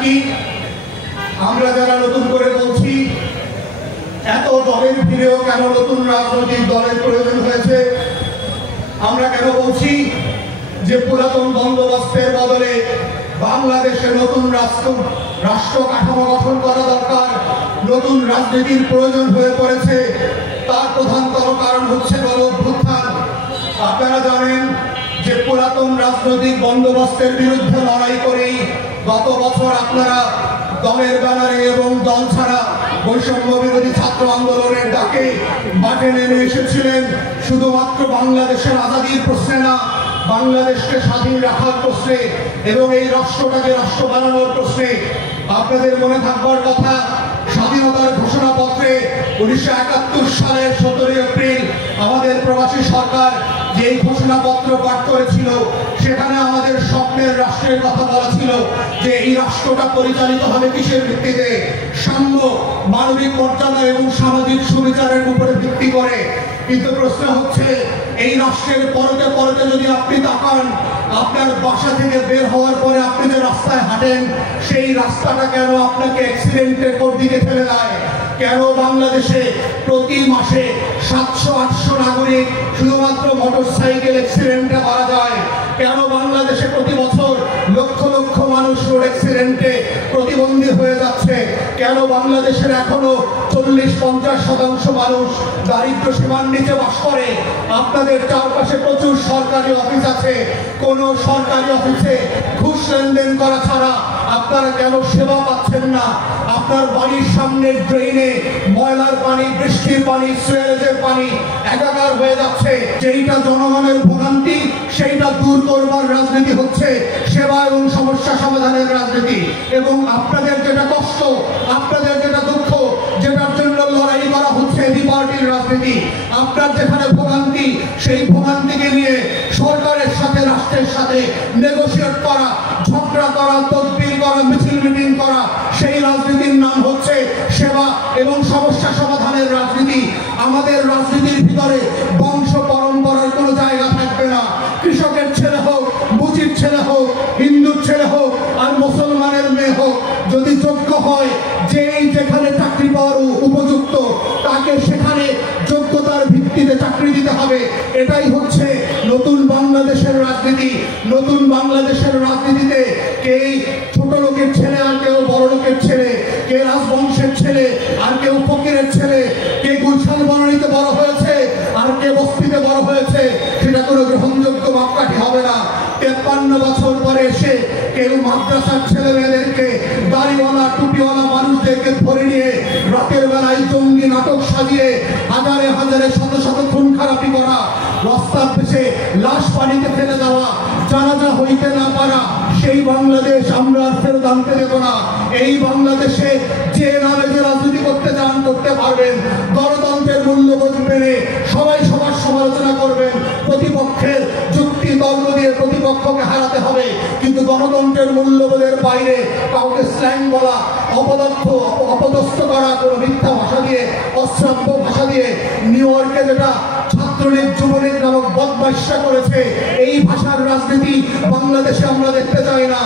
কি? আমরা যারা নতুন করে বলছি, এত দলের ভিড়েও কেন নতুন রাজনৈতিক দলের প্রয়োজন হয়েছে? আমরা কেন বলছি যে পুরাতন বন্দোবস্তের বদলে বাংলাদেশে নতুন রাষ্ট্র কাঠামো গঠন করা দরকার, নতুন রাজনীতির প্রয়োজন হয়ে পড়েছে? তার প্রধানতম কারণ হচ্ছে গণ-অভ্যুত্থান। আপনারা জানেন যে পুরাতন রাজনৈতিক বন্দোবস্তের বিরুদ্ধে লড়াই করেই গত বছর আপনারা দলের ব্যানারে এবং দল ছাড়া বৈষম্য বিরোধী ছাত্র আন্দোলনের ডাকে মাঠে নেমে এসেছিলেন, শুধুমাত্র বাংলাদেশের আজাদীর প্রশ্নে না, বাংলাদেশকে স্বাধীন রাখার প্রশ্নে এবং এই রাষ্ট্রটাকে রাষ্ট্র বানানোর প্রশ্নে। আপনাদের মনে থাকবার কথা, স্বাধীনতার ঘোষণাপত্রে 1971 সালের 17 এপ্রিল আমাদের প্রবাসী সরকার যে ঘোষণাপত্র পাঠ করেছিল, সেখানে আমাদের স্বপ্নের রাষ্ট্রের কথা বলা ছিল যে এই রাষ্ট্রটা পরিচালিত হবে কিসের ভিত্তিতে? সাম্য, মানবিক মর্যাদা এবং সামাজিক সুবিচারের উপরে ভিত্তি করে। কিন্তু প্রশ্ন হচ্ছে, এই রাষ্ট্রের পরতে পরতে যদি আপনি তাকান, আপনার বাসা থেকে বের হওয়ার পরে আপনি যে রাস্তায় হাঁটেন, সেই রাস্তাটা কেন আপনাকে অ্যাক্সিডেন্টের দিকে ফেলে দেয়? কেন বাংলাদেশে প্রতি মাসে 700-800 নাগরিক শুধুমাত্র মোটরসাইকেল অ্যাক্সিডেন্টে মারা যায়? কেন বাংলাদেশে প্রতি বছর লক্ষ লক্ষ মানুষ রোড অ্যাক্সিডেন্টে প্রতিবন্ধী হয়ে যাচ্ছে? কেন বাংলাদেশের এখনো 40-50% মানুষ দারিদ্র সীমার নিচে বাস করে? আপনাদের চারপাশে প্রচুর সরকারি অফিস আছে, কোন সরকারি অফিসে ঘুষ লেনদেন করা ছাড়া আপনারা কেন সেবা পাচ্ছেন না? আপনার বাড়ির সামনের ড্রেনে ময়লার পানি, বৃষ্টির পানি, সুয়েজের পানি একাকার হয়ে যাচ্ছে। যেইটা জনগণের ভোগান্তি, সেইটা দূর করবার রাজনীতি হচ্ছে সেবা এবং সমস্যা সমাধানের রাজনীতি। এবং আপনাদের যেটা কষ্ট, আপনাদের যেটা দুঃখ, যেটার জন্য লড়াই করা হচ্ছে দ্বিপার্টির রাজনীতি, আপনার যেখানে ভোগান্তি, সেই ভোগান্তিকে নিয়ে সরকারের সাথে, রাষ্ট্রের সাথে নেগোশিয়েট করা, ঝগড়া করা, তদবির করা, মিছিল মিটিং করা, সেই রাজনীতির নাম হচ্ছে সেবা এবং সমস্যা সমাধানের রাজনীতি। আমাদের রাজনীতির ভিতরে বংশ পরম্পরার কোনো জায়গা থাকবে না। কৃষকের ছেলে হোক, মুচির ছেলে হোক, হিন্দুর ছেলে হোক আর মুসলমানের মেয়ে হোক, যদি যোগ্য হয়, যেই যেখানে চাকরি পাওয়ার উপযুক্ত, তাকে সেখানে যোগ্যতার ভিত্তিতে চাকরি দিতে হবে। এটাই হচ্ছে নতুন বাংলাদেশের রাজনীতি। নতুন বাংলাদেশের রাজনীতিতে কে ছোট লোকের ছেলে আর কেউ বড় লোকের ছেলে, কে রাজবংশের ছেলে আর কেউ ফকিরের ছেলে, কে গুলশান বনানীতে বড় হয়েছে আর কে বস্তিতে বড় হয়েছে, সেটা কোনো গ্রহণযোগ্য মাপকাঠি হবে না। 53 বছর পরে এসে কেউ মাদ্রাসার ছেলে মেয়েদেরকে, দাড়িওয়ালা টুপিওয়ালা মানুষদেরকে ধরে নিয়ে রাতের বেলায় জঙ্গি নাটক সাজিয়ে হাজারে হাজারে শত শত খুন খারাপি করা, রাস্তার পেছে লাশ পানিতে ফেলে দেওয়া, জানাজা হইতে না পারা, সেই বাংলাদেশ আমরা আর ফেরত আনতে দেব না। এই বাংলাদেশে যে নামে যে রাজনীতি করতে চান করতে পারবেন, গণতন্ত্রের মূল্যবোধ মেনে সবাই সবার সমালোচনা করবেন, প্রতিপক্ষের যুক্তি তর্ক দিয়ে প্রতিপক্ষকে হারাতে হবে, কিন্তু গণতন্ত্রের মূল্যবোধের বাইরে কাউকে স্ল্যাং বলা, অপদস্থ করা, কোনো মিথ্যা ভাষা দিয়ে, অশ্রাব্য ভাষা দিয়ে, নিউ ইয়র্কে যেটা ছাত্রলীগ যুবলীগ নামক বদমাইশরা করেছে, এই ভাষার রাজনীতি বাংলাদেশে আমরা দেখতে চাই না।